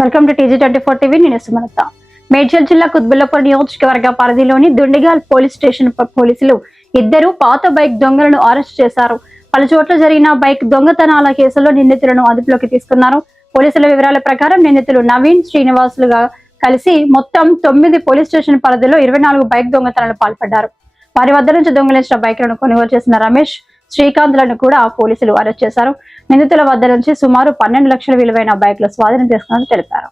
Welcome to TG24 TV. నేను సుమలత. మేడ్చల్ జిల్లా కుత్బుల్లాపూర్ నియోజకవర్గ పరిధిలోని దుండిగాల్ పోలీస్ స్టేషన్ పోలీసులు ఇద్దరు పాత బైక్ దొంగలను అరెస్ట్ చేశారు. పలు చోట్ల జరిగిన బైక్ దొంగతనాల కేసులో నిందితులను అదుపులోకి తీసుకున్నారు. పోలీసుల వివరాల ప్రకారం నిందితులు నవీన్, శ్రీనివాసులుగా కలిసి మొత్తం 9 పోలీస్ స్టేషన్ పరిధిలో 24 బైక్ దొంగతనాలు పాల్పడ్డారు. వారి వద్ద నుంచి దొంగిలించిన బైక్లను కొనుగోలు చేసిన రమేష్, శ్రీకాంత్లను కూడా పోలీసులు అరెస్ట్ చేశారు. నిందితుల వద్ద నుంచి సుమారు 12 లక్షల విలువైన బైక్లు స్వాధీనం చేసుకున్నట్లు తెలిపారు.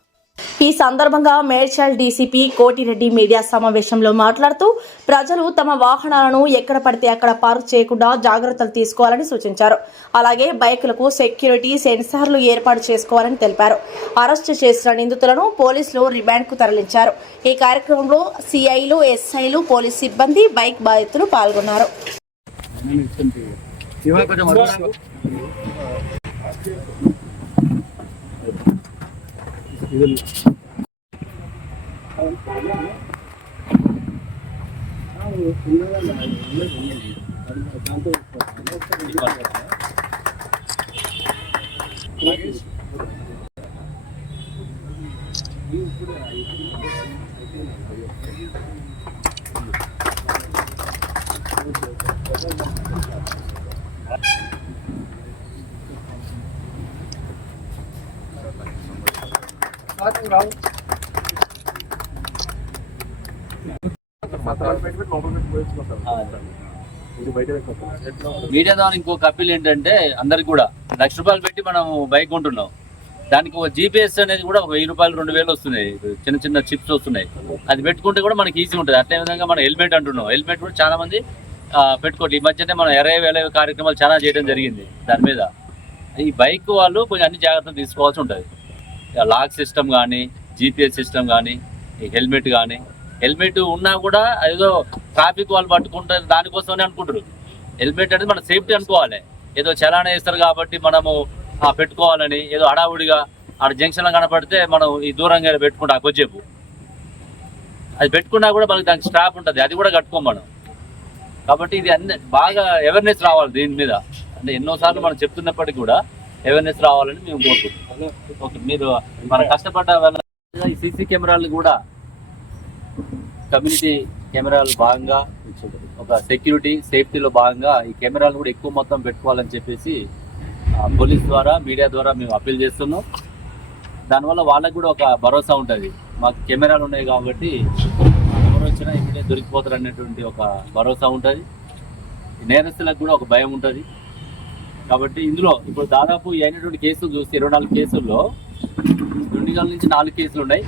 ఈ సందర్భంగా మేడ్చల్ డీసీపీ కోటిరెడ్డి మీడియా సమావేశంలో మాట్లాడుతూ ప్రజలు తమ వాహనాలను ఎక్కడ పడితే అక్కడ పార్క్ చేయకుండా జాగ్రత్తలు తీసుకోవాలని సూచించారు. అలాగే బైకులకు సెక్యూరిటీ సెన్సార్లు ఏర్పాటు చేసుకోవాలని తెలిపారు. అరెస్టు చేసిన నిందితులను పోలీసులు రిమాండ్కు తరలించారు. ఈ కార్యక్రమంలో సిఐలు, ఎస్ఐలు, పోలీస్ సిబ్బంది, బైక్ బాధితులు పాల్గొన్నారు. మీడియా ద్వారా ఇంకొక అప్పీల్ ఏంటంటే అందరికి కూడా ₹1,00,000 పెట్టి మనం బైక్ కొంటున్నాం. దానికి ఒక GPS అనేది కూడా ₹1,000, ₹2,000 వస్తున్నాయి. చిన్న చిన్న చిప్స్ వస్తున్నాయి. అది పెట్టుకుంటే కూడా మనకి ఈజీ ఉంటుంది. అట్లే విధంగా మనం హెల్మెట్ అంటున్నాం. హెల్మెట్ కూడా చాలా మంది పెట్టుకోవాలి. ఈ మధ్యనే మనం ఎరవై కార్యక్రమాలు చాలా చేయడం జరిగింది. దాని మీద ఈ బైక్ వాళ్ళు కొంచెం అన్ని జాగ్రత్తలు తీసుకోవాల్సి ఉంటుంది. లాక్ సిస్టమ్ కానీ, GPS సిస్టమ్ కానీ, ఈ హెల్మెట్ కానీ, హెల్మెట్ ఉన్నా కూడా ఏదో ట్రాఫిక్ వాళ్ళు పట్టుకుంటారు దానికోసమని అనుకుంటారు. హెల్మెట్ అనేది మన సేఫ్టీ అనుకోవాలి. ఏదో చలానా వేస్తారు కాబట్టి మనము పెట్టుకోవాలని ఏదో హడావుడిగా ఆడ జంక్షన్లో కనపడితే మనం ఈ దూరంగా పెట్టుకుంటాం కొద్దిసేపు. అది పెట్టుకున్నా కూడా మనకి దానికి స్ట్రాప్ ఉంటుంది, అది కూడా కట్టుకోం మనం. కాబట్టి ఇది అన్ని బాగా అవేర్నెస్ రావాలి దీని మీద. అంటే ఎన్నోసార్లు మనం చెప్తున్నప్పటికీ కూడా అవేర్నెస్ రావాలని మేము కోరుకుంటున్నాం. ఓకే, మీరు మన కష్టపడ్డ వల్ల ఈ సీసీ కెమెరాలు కూడా కమ్యూనిటీ కెమెరాలు భాగంగా ఒక సెక్యూరిటీ సేఫ్టీలో భాగంగా ఈ కెమెరాలు కూడా ఎక్కువ మొత్తం పెట్టుకోవాలని చెప్పేసి పోలీస్ ద్వారా, మీడియా ద్వారా మేము అప్పీల్ చేస్తున్నాం. దానివల్ల వాళ్ళకు కూడా ఒక భరోసా ఉంటుంది. మాకు కెమెరాలు ఉన్నాయి కాబట్టి ఎవరు వచ్చినా ఇమీడియట్ దొరికిపోతారు అనేటువంటి ఒక భరోసా ఉంటుంది. నేరస్తులకు కూడా ఒక భయం ఉంటుంది. కాబట్టి ఇందులో ఇప్పుడు దాదాపు అయినటువంటి కేసులు చూస్తే 24 కేసుల్లో దుండిగల్ నుంచి 4 కేసులు ఉన్నాయి.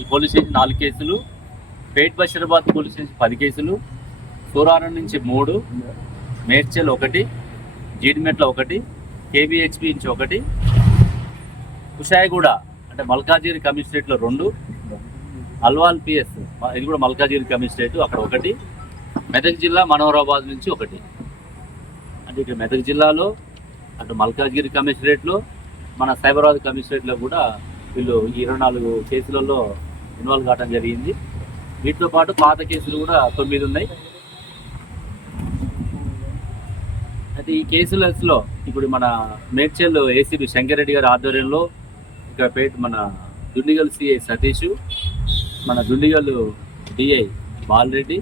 ఈ పోలీస్ స్టేషన్ 4 కేసులు, పేట్ బషీరాబాద్ పోలీస్ స్టేషన్ 10 కేసులు, సూరారం నుంచి 3, మేడ్చల్ 1, జీడిమెట్ల 1, KBHP నుంచి 1, కుషాయిగూడ అంటే మల్కాజిగిరి కమిషనరేట్లో 2, అల్వాల్ PS ఇది కూడా మల్కాజిగిరి కమిషనరేట్ అక్కడ 1, మెదక్ జిల్లా మనోహరాబాద్ నుంచి 1. అంటే ఇక్కడ మెదక్ జిల్లాలో అటు మల్కాజిగిరి కమిషనరేట్లో మన సైబరాబాద్ కమిషనరేట్లో కూడా వీళ్ళు 24 కేసులలో ఇన్వాల్వ్ కావడం జరిగింది. వీటితో పాటు పాత కేసులు కూడా 9 ఉన్నాయి. అయితే ఈ కేసులలో ఇప్పుడు మన మేడ్చల్ ఏసీపీ శంకర్ రెడ్డి గారి ఆధ్వర్యంలో ఇక్కడ మన దుండిగల్ సిఐ సతీష్, మన దుండిగల్ డిఐ బాలరెడ్డి,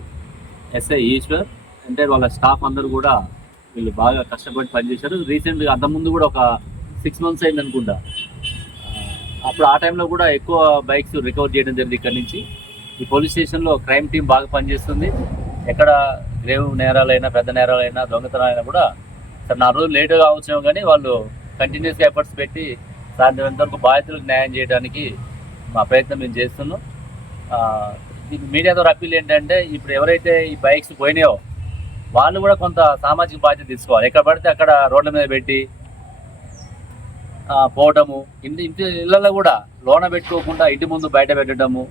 ఎస్ఐ ఈశ్వర్ అంటే వాళ్ళ స్టాఫ్ అందరూ కూడా వీళ్ళు బాగా కష్టపడి పనిచేశారు. రీసెంట్గా అంతకుముందు కూడా ఒక 6 months అయింది అనుకుంటా. అప్పుడు ఆ టైంలో కూడా ఎక్కువ బైక్స్ రికవర్ చేయడం జరిగింది. ఇక్కడ నుంచి ఈ పోలీస్ స్టేషన్లో క్రైమ్ టీం బాగా పనిచేస్తుంది. ఎక్కడ గ్రేవ్ నేరాలైనా, పెద్ద నేరాలైనా, దొంగతనాలైనా కూడా 4 రోజులు లేటుగా కావచ్చేమో కానీ వాళ్ళు కంటిన్యూస్గా ఎఫర్ట్స్ పెట్టి సాధ్యమైనంతవరకు బాధితులకు న్యాయం చేయడానికి మా ప్రయత్నం మేము చేస్తున్నాం. మీడియా ద్వారా అప్పీల్ ఏంటంటే ఇప్పుడు ఎవరైతే ఈ బైక్స్ పోయినాయో వాళ్ళు కూడా కొంత సామాజిక బాధ్యత తీసుకోవాలి. ఎక్కడ పడితే అక్కడ రోడ్ల మీద పెట్టి పోవటము, ఇంటి ఇళ్ళల్లో కూడా లోన పెట్టుకోకుండా ఇంటి ముందు బయట పెట్టడము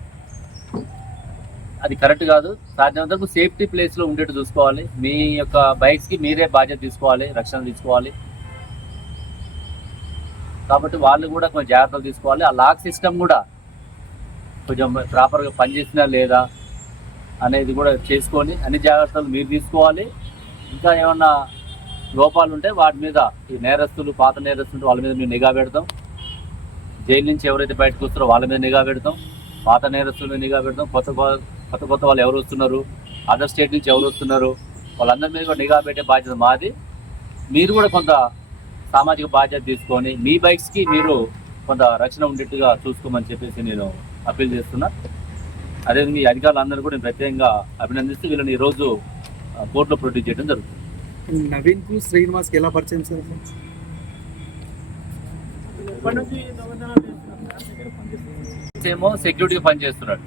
అది కరెక్ట్ కాదు. సాధ్యమైనంతవరకు సేఫ్టీ ప్లేస్లో ఉండేట్టు చూసుకోవాలి. మీ యొక్క బైక్స్కి మీరే బాధ్యత తీసుకోవాలి, రక్షణ తీసుకోవాలి. కాబట్టి వాళ్ళు కూడా కొంచెం జాగ్రత్తలు తీసుకోవాలి. ఆ లాక్ సిస్టమ్ కూడా కొంచెం ప్రాపర్గా పనిచేసినా లేదా అనేది కూడా చేసుకొని అన్ని జాగ్రత్తలు మీరు తీసుకోవాలి. ఇంకా ఏమన్నా లోపాలు ఉంటే వాటి మీద ఈ నేరస్తులు, పాత నేరస్తులు వాళ్ళ మీద మేము నిఘా పెడతాం. జైలు నుంచి ఎవరైతే బయటకు వస్తారో వాళ్ళ మీద నిఘా పెడతాం, పాత నేరస్తుల మీద నిఘా పెడతాం, కొత్త వాళ్ళు ఎవరు వస్తున్నారు, అదర్ స్టేట్ నుంచి ఎవరు వస్తున్నారు, వాళ్ళందరి మీద కూడా నిఘా పెట్టే బాధ్యత మాది. మీరు కూడా కొంత సామాజిక బాధ్యత తీసుకొని మీ బైక్స్కి మీరు కొంత రక్షణ ఉండేట్టుగా చూసుకోమని చెప్పేసి నేను అప్పీల్ చేస్తున్నా. అదేవిధంగా ఈ అధికారులందరూ కూడా ప్రత్యేకంగా అభినందిస్తూ వీళ్ళని ఈరోజు కోర్టులో ప్రొడ్యూస్ చేయడం జరుగుతుంది. నవీన్ కు శ్రీనివాస్కి ఎలా పరిచయం సార్? ఏమో సెక్యూరిటీగా పనిచేస్తున్నాడు,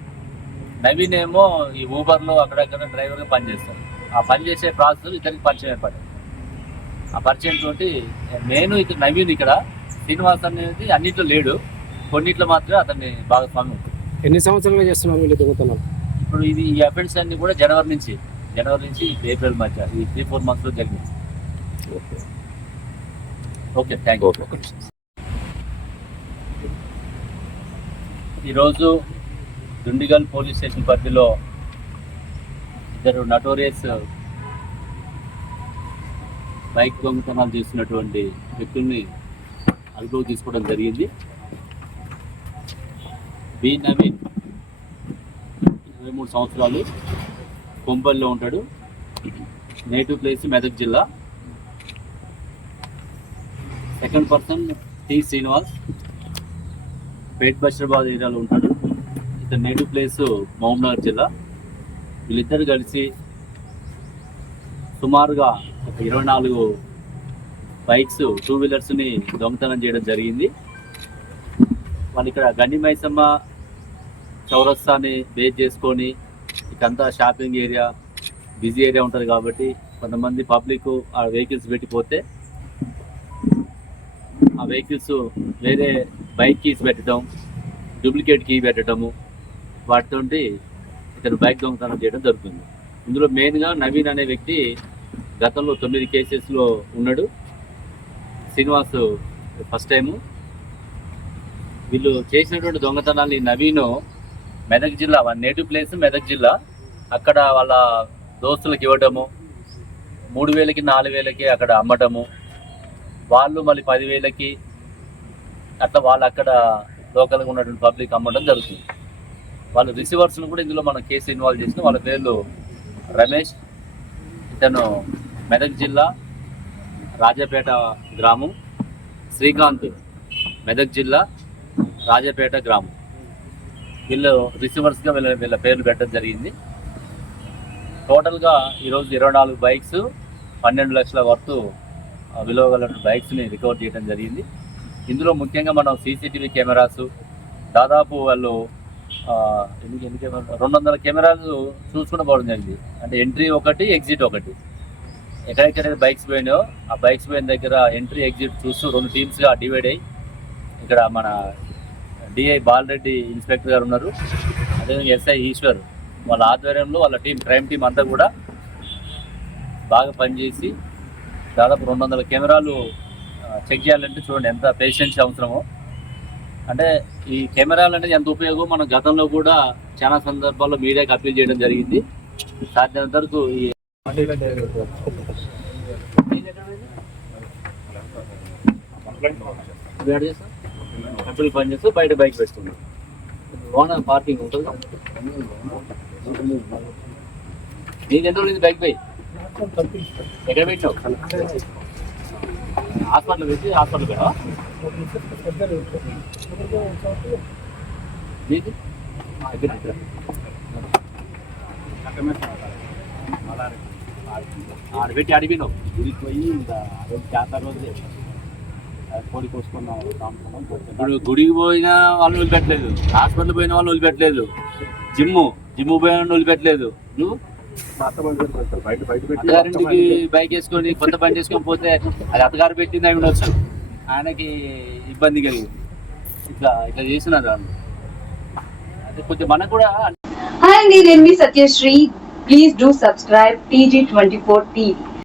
నవీన్ ఏమో ఈ ఊబర్లో అక్కడక్కడ డ్రైవర్గా పనిచేస్తాడు. ఆ పనిచేసే ప్రాసెస్ ఇతనికి పరిచయం ఏర్పడింది. ఆ పరిచయం తోటి నేను ఇక్కడ నవీన్ ఇక్కడ శ్రీనివాస్ అనేది అన్నింటిలో లేడు, కొన్నిట్లో మాత్రమే అతన్ని భాగస్వామి ఉంటుంది. ఎన్ని సంవత్సరాలుగా చేస్తున్నారు వీళ్ళు దొంగతనాలు? ఇప్పుడు ఈ అఫెన్స్ అన్ని కూడా జనవరి నుంచి ఏప్రిల్ మధ్య ఈ 3-4 months జరిగింది. Okay, thank you. ఈరోజు దుండిగల్ పోలీస్ స్టేషన్ పరిధిలో ఇద్దరు నటోరియస్ బైక్ దొంగతనాలు చేస్తున్నటువంటి వ్యక్తుల్ని అదుపులోకి తీసుకోవడం జరిగింది. బి నవీన్ 23 సంవత్సరాలు, కొంపల్లో ఉంటాడు, నేటివ్ ప్లేస్ మెదక్ జిల్లా. సెకండ్ పర్సన్ టి శ్రీనివాస్, పేట్ బషీరాబాద్ ఏరియాలో ఉంటాడు, ఇతను నేటివ్ ప్లేస్ మహబూబ్నగర్ జిల్లా. వీళ్ళిద్దరు కలిసి సుమారుగా 24 బైక్స్, 2 వీలర్స్ని దొంగతనం చేయడం జరిగింది. వాళ్ళు ఇక్కడ గండి మైసమ్మ చౌరస్తాని బేస్ చేసుకొని ఇకంతా షాపింగ్ ఏరియా, బిజీ ఏరియా ఉంటుంది కాబట్టి కొంతమంది పబ్లిక్ ఆ వెహికల్స్ పెట్టిపోతే ఆ వెహికల్స్ వేరే బైక్ కీస్ పెట్టడం, డూప్లికేట్ కీ పెట్టడము, వాటితో ఇతను బైక్ దొంగతనం చేయడం జరుగుతుంది. ఇందులో మెయిన్గా నవీన్ అనే వ్యక్తి గతంలో 9 కేసెస్లో ఉన్నాడు. Srinivas first time. వీళ్ళు చేసినటువంటి దొంగతనాన్ని నవీను మెదక్ జిల్లా, వాళ్ళ నేటివ్ ప్లేస్ మెదక్ జిల్లా, అక్కడ వాళ్ళ దోస్తులకు ఇవ్వటము, 3,000కి 4,000కి అక్కడ అమ్మటము, వాళ్ళు మళ్ళీ 10,000కి అట్లా వాళ్ళు అక్కడ లోకల్గా ఉన్నటువంటి పబ్లిక్ అమ్మడం జరుగుతుంది. వాళ్ళు రిసీవర్స్ను కూడా ఇందులో మనం కేసు ఇన్వాల్వ్ చేసిన. వాళ్ళ పేర్లు రమేష్, ఇతను మెదక్ జిల్లా రాజాపేట గ్రామం, శ్రీకాంత్ మెదక్ జిల్లా రాజాపేట గ్రామం. వీళ్ళు రిసీవర్స్గా వీళ్ళ పేర్లు పెట్టడం జరిగింది. టోటల్గా ఈరోజు 24 బైక్స్, 12 లక్షల వర్త్ విలువ గల బైక్స్ని రికవర్ చేయడం జరిగింది. ఇందులో ముఖ్యంగా మనం సీసీటీవీ కెమెరాస్ దాదాపు వాళ్ళు 200 కెమెరాలు చూసుకుంటూ పోవడం జరిగింది. అంటే ఎంట్రీ ఒకటి, ఎగ్జిట్ ఒకటి. ఎక్కడెక్కడైతే బైక్స్ పోయినాయో ఆ బైక్స్ పోయిన దగ్గర ఎంట్రీ, ఎగ్జిట్ చూస్తూ 2 టీమ్స్గా డివైడ్ అయ్యి ఇక్కడ మన డిఐ బాలరెడ్డి ఇన్స్పెక్టర్ గారు ఉన్నారు, అదేవిధంగా ఎస్ఐ ఈశ్వర్ వాళ్ళ ఆధ్వర్యంలో వాళ్ళ టీం, క్రైమ్ టీం అంతా కూడా బాగా పనిచేసి దాదాపు 200 కెమెరాలు చెక్ చేయాలంటే చూడండి ఎంత పేషెన్స్ అవసరమో. అంటే ఈ కెమెరాలు అనేది ఎంత ఉపయోగం మనం గతంలో కూడా చాలా సందర్భాల్లో మీడియాకి అప్పీల్ చేయడం జరిగింది. సాధ్యమైనంత వరకు ఈ కంపెనీ పని చేస్తూ బయట బైక్ పెట్టుకున్నాం. లోన పార్కింగ్ ఉంటుంది. నీకు ఎంత ఉంది బైక్ పోయి ఎక్కడ పెట్టినావు? హాస్పిటల్ పెట్టి హాస్పిటల్ పెట్టా నీకు ఆడబెట్టి అడిగినావు గుడికి పోయి ఇంకా జాతర రోజే కోడి కోసుకున్నాం. ఇప్పుడు గుడికి పోయిన వాళ్ళు వదిలిపెట్టలేదు, హాస్పిటల్ పోయిన వాళ్ళు వదిలిపెట్టలేదు, జిమ్ పోయిన వాళ్ళు వదిలిపెట్టలేదు. నువ్వు అత్తగారింటికి బైక్ వేసుకొని కొత్త బండి వేసుకొని పోతే అది అత్తగారు పెట్టింది అయి ఉండొచ్చు, ఆయనకి ఇబ్బంది కలిగి ఇట్లా చేసినారు వాళ్ళు. అది కొంచెం మనకు కూడా. హాయ్ అండి, నేను మీ Satyasri. Please do subscribe TG24 TV.